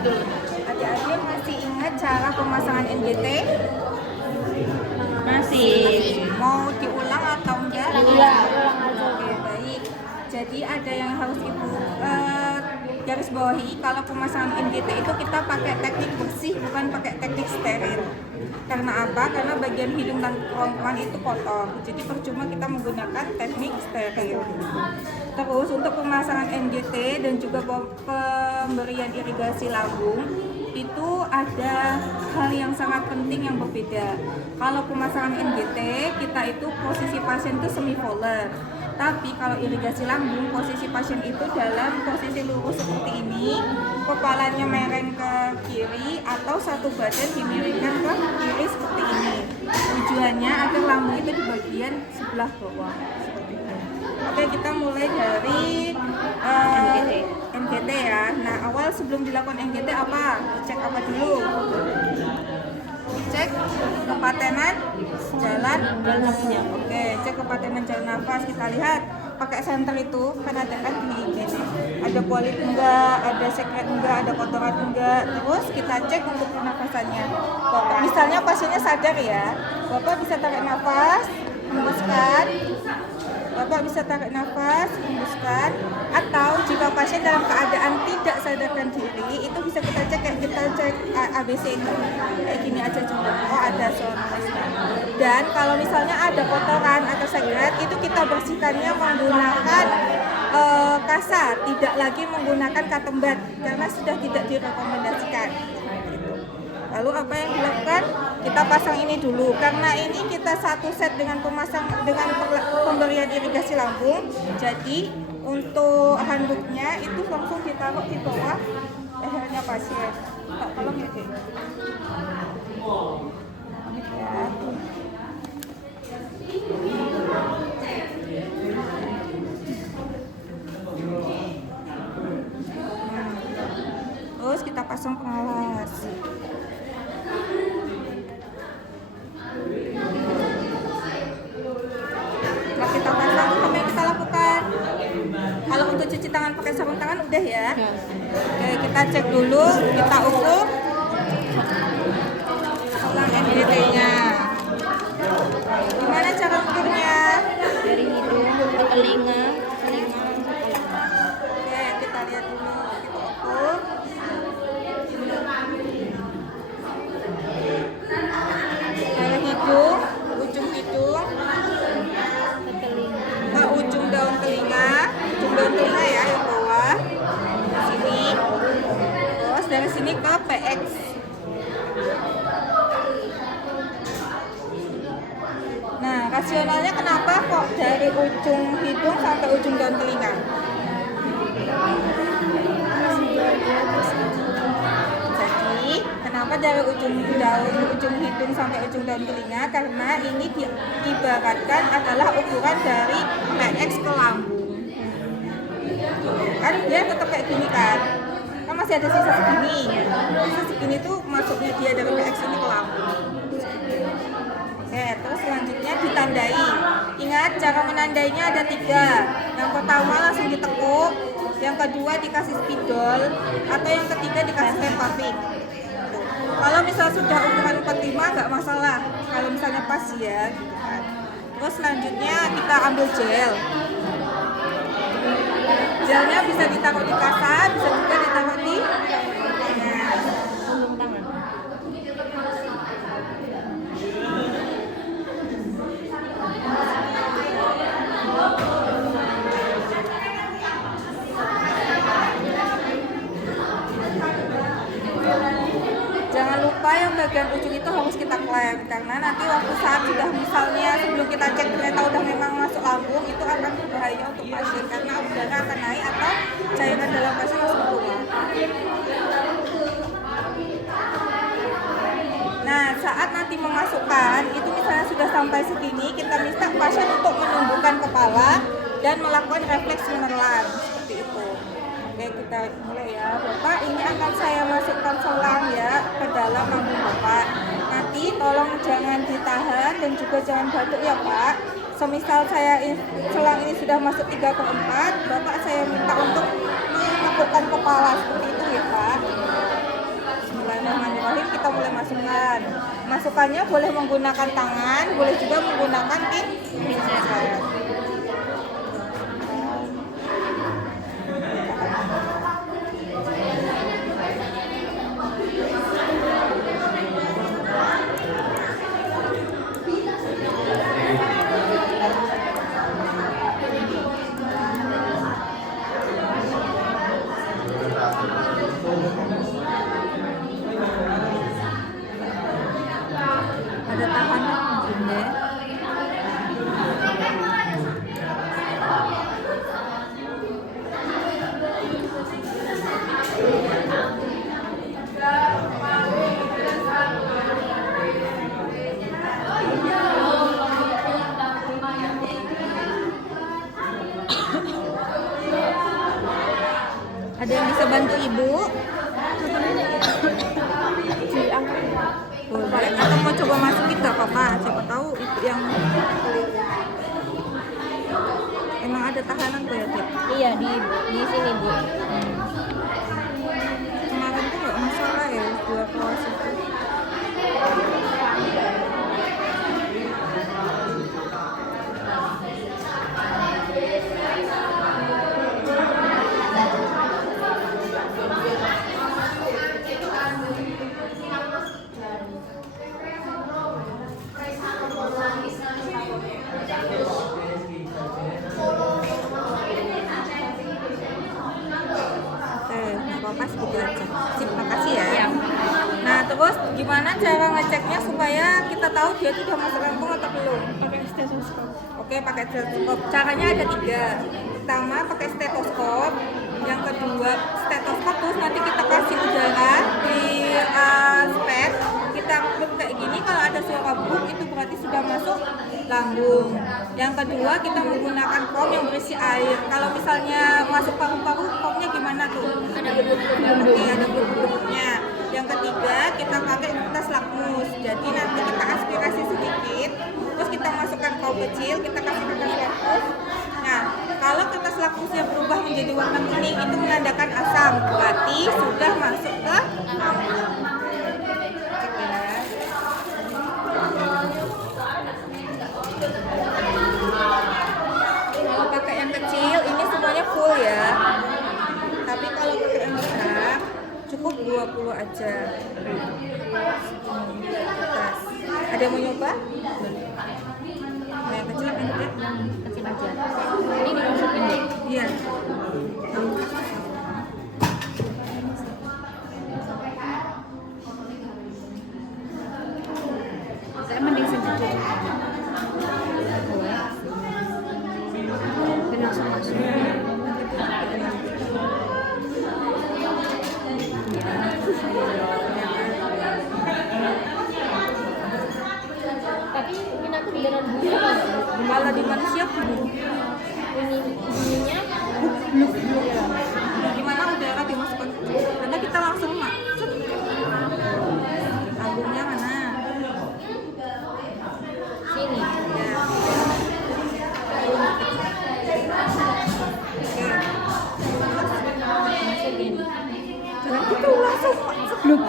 dulu. Adik-adik masih ingat cara pemasangan NGT? Masih. Mau diulang atau enggak? Ulang. Oke, baik. Jadi ada yang harus ibu garis bawahi, kalau pemasangan NGT itu kita pakai teknik bersih, bukan pakai teknik steril. Karena apa? Karena bagian hidung dan kerongkongan itu kotor. Jadi percuma kita menggunakan teknik steril. Terus untuk pemasangan NGT dan juga pemberian irigasi lambung itu ada hal yang sangat penting yang berbeda. Kalau pemasangan NGT kita itu posisi pasien itu semipolar. Tapi kalau irigasi lambung, posisi pasien itu dalam posisi lurus seperti ini, kepalanya mereng ke kiri atau satu badan dimiringkan ke kiri seperti ini. Tujuannya agar lambung itu di bagian sebelah bawah. Seperti itu. Oke, kita mulai dari NGT ya. Nah, awal sebelum dilakukan NGT apa? Cek apa dulu? Cek kepatenan jalan nafasnya. Oke, cek kepatenan jalan nafas. Kita lihat pakai senter itu kan ada kan di ini. Ada polip enggak, ada sekret enggak, ada kotoran enggak. Terus kita cek untuk pernafasannya. Bapak, misalnya pasiennya sadar ya. Bapak bisa tarik nafas, hembuskan. Bapak bisa tarik nafas, hembuskan. Atau jika pasien dalam keadaan tidak sadarkan diri, itu bisa kita cek kayak kita cek ABC ini. Kayak gini aja juga. Oh, ada sonarnya. Dan kalau misalnya ada kotoran atau sekret, itu kita bersihkannya menggunakan kasa, tidak lagi menggunakan katembat karena sudah tidak direkomendasikan. Lalu apa yang dilakukan? Kita pasang ini dulu karena ini kita satu set dengan pemberian irigasi lambung. Jadi untuk handuknya itu langsung ditaruh di bawah lehernya pasien. Tolong ya, Dek. Ya. Terus kita pasang pengawas. Setelah kita pasang, apa yang kita lakukan? Kalau untuk cuci tangan pakai sarung tangan udah ya. Oke, kita cek dulu, kita ukur ulang NGT-nya. Gimana cara ukurnya? Dari hidung ke telinga, Oke, kita lihat dulu, kita ukur. Dari hidung, ujung hidung, ke ujung daun telinga ya yang bawah, sini, terus dari sini ke PX. Nah, rasionalnya kenapa kok dari ujung hidung sampai ujung daun telinga? Jadi, kenapa dari ujung hidung sampai ujung daun telinga? Karena ini diibaratkan adalah ukuran dari PX ke lambung. Kan dia tetap kayak gini kan? Kan masih ada sisa segini. Sisa segini tuh masuknya dia dari PX ini ke lambung. Oke, terus selanjutnya ditandai. Ingat, cara menandainya ada 3. Yang pertama langsung ditekuk, yang kedua dikasih spidol, atau yang ketiga dikasih tempavik. Kalau misal sudah ukuran 45 nggak masalah, kalau misalnya pas ya gitu kan. Terus selanjutnya kita ambil gel. Gelnya bisa ditaruh di kasa, bisa juga ditaruh di punggung tangan. Jangan lupa yang bagian ujung itu harus kita klem, karena nanti waktu saat sudah misalnya sebelum kita cek ternyata udah memang masuk lambung, itu akan berbahaya untuk pasien karena udara akan naik atau cairan dalam pasien langsung keluar. Nah, saat nanti memasukkan itu misalnya sudah sampai segini, kita minta pasien untuk menundukkan kepala dan melakukan refleks menelan seperti itu. Oke, kita mulai ya. Bapak, ini akan saya masukkan selang ya ke dalam lambung Bapak. Nanti tolong jangan ditahan dan juga jangan batuk ya Pak. Semisal selang ini sudah masuk 3/4, Bapak saya minta untuk menekukkan kepala seperti itu ya Pak. Bismillahirrahmanirrahim, kita mulai masukkan. Masukannya boleh menggunakan tangan, boleh juga menggunakan pinset. Ada tahanan bunda. Ada yang bisa bantu ibu? Boleh, atau mau coba masukin gak apa-apa? Siapa tahu itu yang emang ada tahanan tuh ya, Tip? Iya, di sini, Bu. Kemarin tuh gak masalah ya, 2 kelas itu. Apa segitu aja. Sip, makasih ya. Iya. Nah, terus gimana cara ngeceknya supaya kita tahu dia tuh udah masuk rampung atau belum? Pakai stetoskop. Oke, pakai stetoskop. Caranya ada 3. Pertama, pakai stetoskop. Yang kedua, stetoskop terus nanti kita kasih udara di spek. Kita klip kayak gini, kalau ada suara buk itu berarti sudah masuk lambung. Yang kedua, kita menggunakan pom yang berisi air. Kalau misalnya masuk paru-paru, pomnya gimana tuh? Ada bubuk-bubuk. Oke, ada bubuk-bubuknya. Yang ketiga, kita pakai kertas lakmus. Jadi nanti kita aspirasi sedikit, terus kita masukkan pom kecil, kita kasih kertas lakmus. Nah, kalau kertas lakmusnya berubah menjadi warna kuning, itu menandakan asam. Berarti sudah masuk ke lambung. Cek ya. Kalau pakai yang kecil, ini semuanya full ya. Tapi kalau pakai yang besar, cukup 20 aja. Atas. Ada yang mau nyoba? Nah, yang kecil apa yang gede? Yang kecil aja. Ini dimasukin deh. Iya. Saya mending segitu. Dan langsung masuk. Tapi minatku beneran bunyi. Malah di manusia full. Bunyinya Gimana udara dimasukkan? Karena kita langsung masuk. Lambungnya mana? sini. Ya. Masukin. Jangan gitu langsung masuk belum?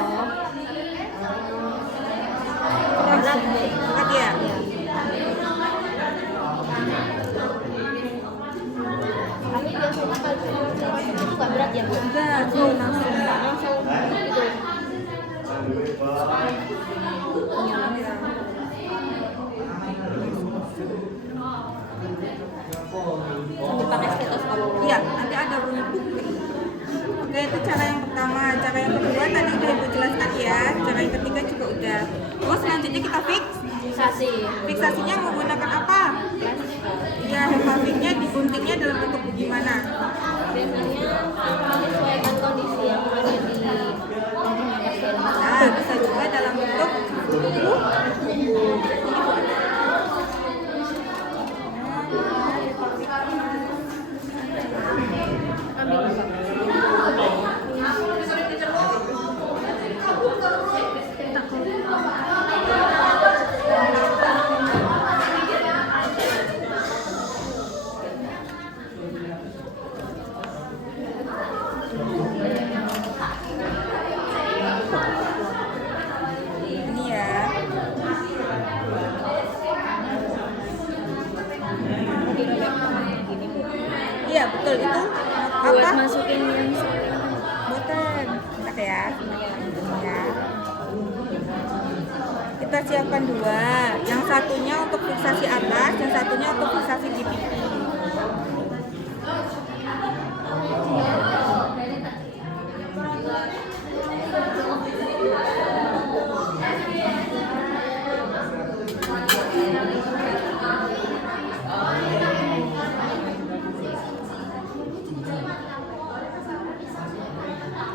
Berat deh. Berat ya? Iya. Tapi biasanya kalau itu nggak berat ya, Bu? Enggak, tuh langsung. Langsung itu. Iya. Sambil pakai stetoskop. Iya, nanti ada bunyi buk. Oke, itu cara yang pertama. Cara yang kedua tadi udah Ibu jelaskan ya. Cara yang ketiga juga udah. Terus selanjutnya kita fix. Fiksasi. Fiksasinya menggunakan apa? Ya, hemafixnya diguntingnya dalam bentuk gimana? Biasanya menyesuaikan kondisi yang ada di pasien. Nah, bisa juga dalam bentuk buku. betul itu Buat apa? masukin yang Boten. Bentar ya. Ya. Kita siapkan dua. Yang satunya untuk fiksasi atas, yang satunya untuk fiksasi di pipi.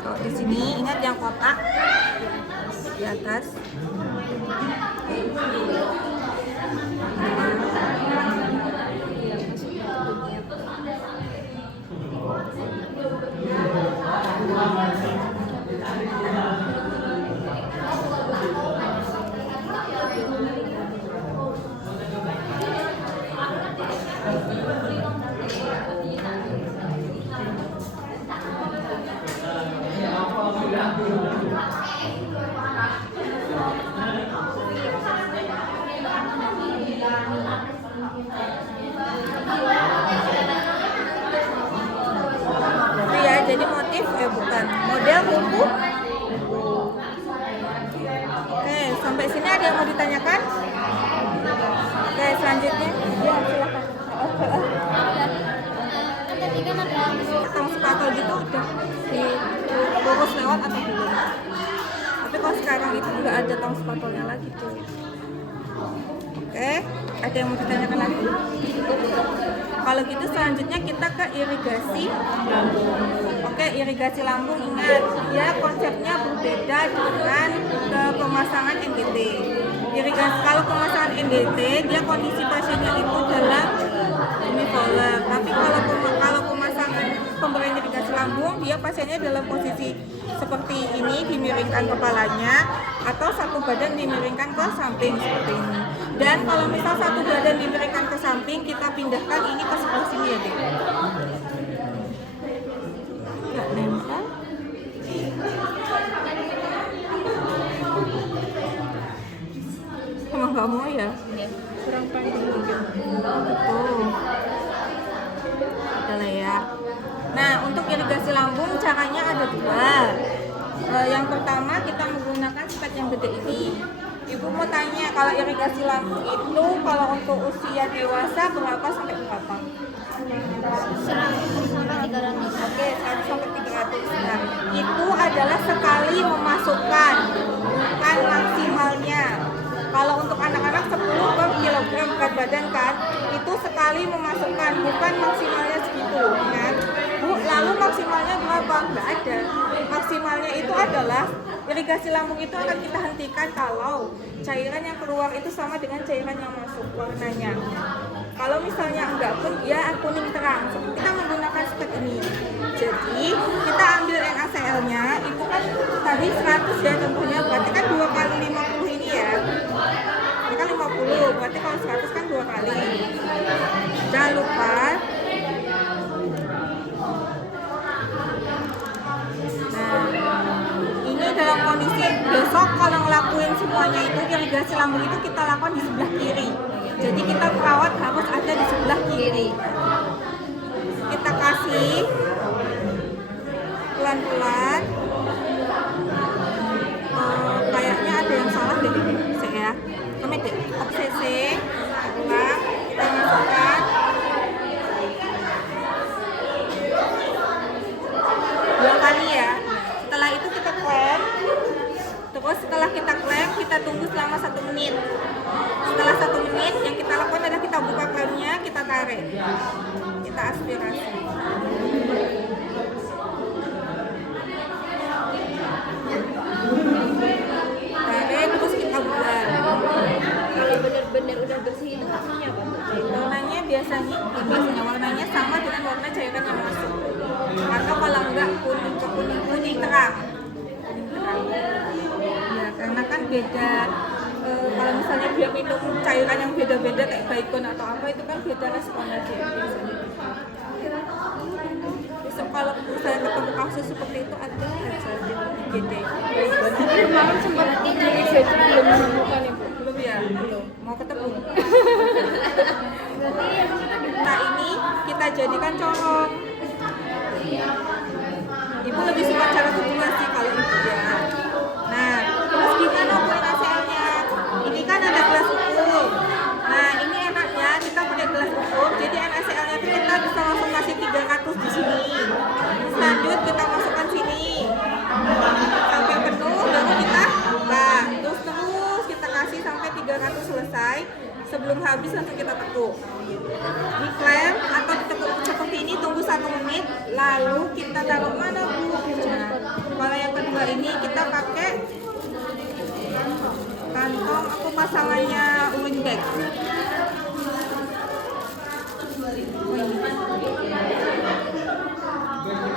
Oh, di sini ingat yang kotak di atas. Itu ya, jadi motif bukan model buku. Oke, sampai sini ada yang mau ditanyakan? Oke, selanjutnya ya silakan. Tadi kan ada Tong spatel gitu udah dibungkus lewat atau belum? Tapi kalau sekarang itu nggak ada tong spatelnya lagi tuh. Oke, ada yang mau ditanyakan lagi? Kalau gitu selanjutnya kita ke irigasi lambung. Oke, irigasi lambung ingat ya konsepnya berbeda dengan ke pemasangan NDT. Irigasi kalau pemasangan NDT dia kondisi pasiennya itu dalam unipolar. Tapi kalau pemasangan pemberian irigasi lambung dia pasiennya dalam posisi seperti ini, dimiringkan kepalanya atau satu badan dimiringkan ke samping seperti ini. Dan kalau misal satu badan dimiringkan ke samping, kita pindahkan ini ke sebelah sini ya deh. Nggak nempel. Emang nggak mau ya? kurang panjang mungkin. Betul. Adalah ya. Nah, untuk irigasi lambung caranya ada dua. Yang pertama kita menggunakan spek yang gede ini. Ibu mau tanya kalau irigasi lambung itu kalau untuk usia dewasa berapa sampai berapa? 100 sampai 300. Oke, 100 sampai 300. Nah, itu adalah sekali memasukkan, bukan maksimalnya. Kalau untuk anak-anak 10 per kilogram berat badan kan, itu sekali memasukkan, bukan maksimalnya segitu. Kan? Bu, lalu maksimalnya berapa? Nggak ada. Maksimalnya itu adalah irigasi lambung itu akan kita hentikan kalau cairan yang keluar itu sama dengan cairan yang masuk warnanya. Kalau misalnya enggak pun dia kuning terang. Kita menggunakan spek ini. Jadi kita ambil NaCl-nya itu kan tadi 100 ya contohnya, berarti kan 2 kali 50 ini ya. Ini kan 50, berarti kalau 100 kan 2 kali. Jangan lupa. Ini dalam kondisi besok kalau ngelakuin semuanya itu irigasi lambung itu kita lakukan di sebelah kiri. Jadi kita perawat harus ada di sebelah kiri. Kita kasih pelan-pelan. Kayaknya ada yang salah deh, saya. Kami deh, obsesi, ulang, kita masukkan. Dua kali ya. Setelah itu kita klem. Terus setelah kita klem, kita tunggu selama 1 menit. Setelah 1 menit, yang kita lakukan adalah kita buka klemnya, kita tarik. Kita aspirasi. Tarik, terus kita buang. Kalau benar-benar udah bersih itu warnanya apa? Warnanya biasanya warnanya sama dengan warna cairan yang masuk. Atau kalau enggak kuning ke kuning terang. Ya, karena kan beda. Kalau misalnya dia minum cairan yang beda-beda kayak baikon atau apa itu kan beda responnya dia biasanya. Besok kalau saya ketemu kasus seperti itu ada aja di IGD. Kemarin sempat diperiksa itu belum menemukan ibu. Belum ya? Belum. Mau ketemu? Nah ini kita jadikan corong. Ibu lebih suka cara kedua sih kalau ibu ya. Nah, terus gimana ukuran ACL-nya? Ini kan ada gelas ukur. Nah, ini enaknya kita pakai gelas ukur. Jadi NaCl-nya itu kita bisa langsung kasih 300 di sini. Lanjut kita masukkan sini sampai penuh, baru kita buka. Terus kita kasih sampai 300 selesai. Sebelum habis langsung kita tekuk. Di klem atau ditekuk seperti ini, tunggu 1 menit. Lalu kita taruh mana Bu? Nah, kalau yang kedua ini kita pakai kantong aku pasangannya uwing bag.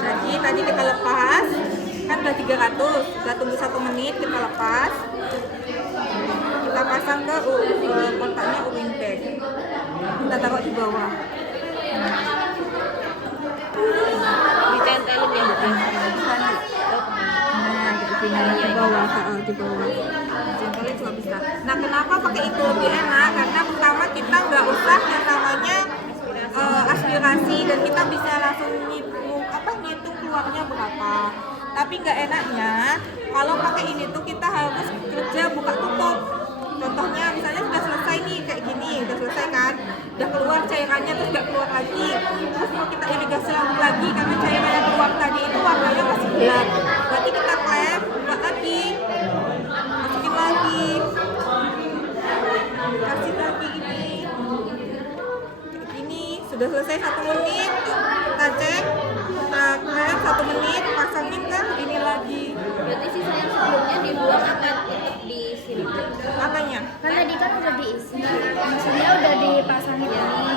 Jadi tadi kita lepas, kan udah 300, kita tunggu 1 menit, kita lepas, kita pasang ke kotaknya uwing bag, kita taruh di bawah. Dicentelin ya Bu. Nah, di bawah, di bawah. Centelnya juga bisa. Nah, kenapa pakai itu lebih enak? Karena pertama kita nggak usah yang namanya aspirasi dan kita bisa langsung ngitung keluarnya berapa. Tapi nggak enaknya kalau pakai ini tuh kita harus kerja buka tutup. Contohnya misalnya sudah selesai nih kayak gini, udah selesai kan, udah keluar cairannya terus nggak keluar lagi, terus mau kita irigasi lagi karena cairan yang keluar tadi itu warnanya masih gelap. Berarti kita klep, buka lagi, masukin lagi, kasih lagi ini, kayak gini. Sudah selesai 1 menit, kita cek.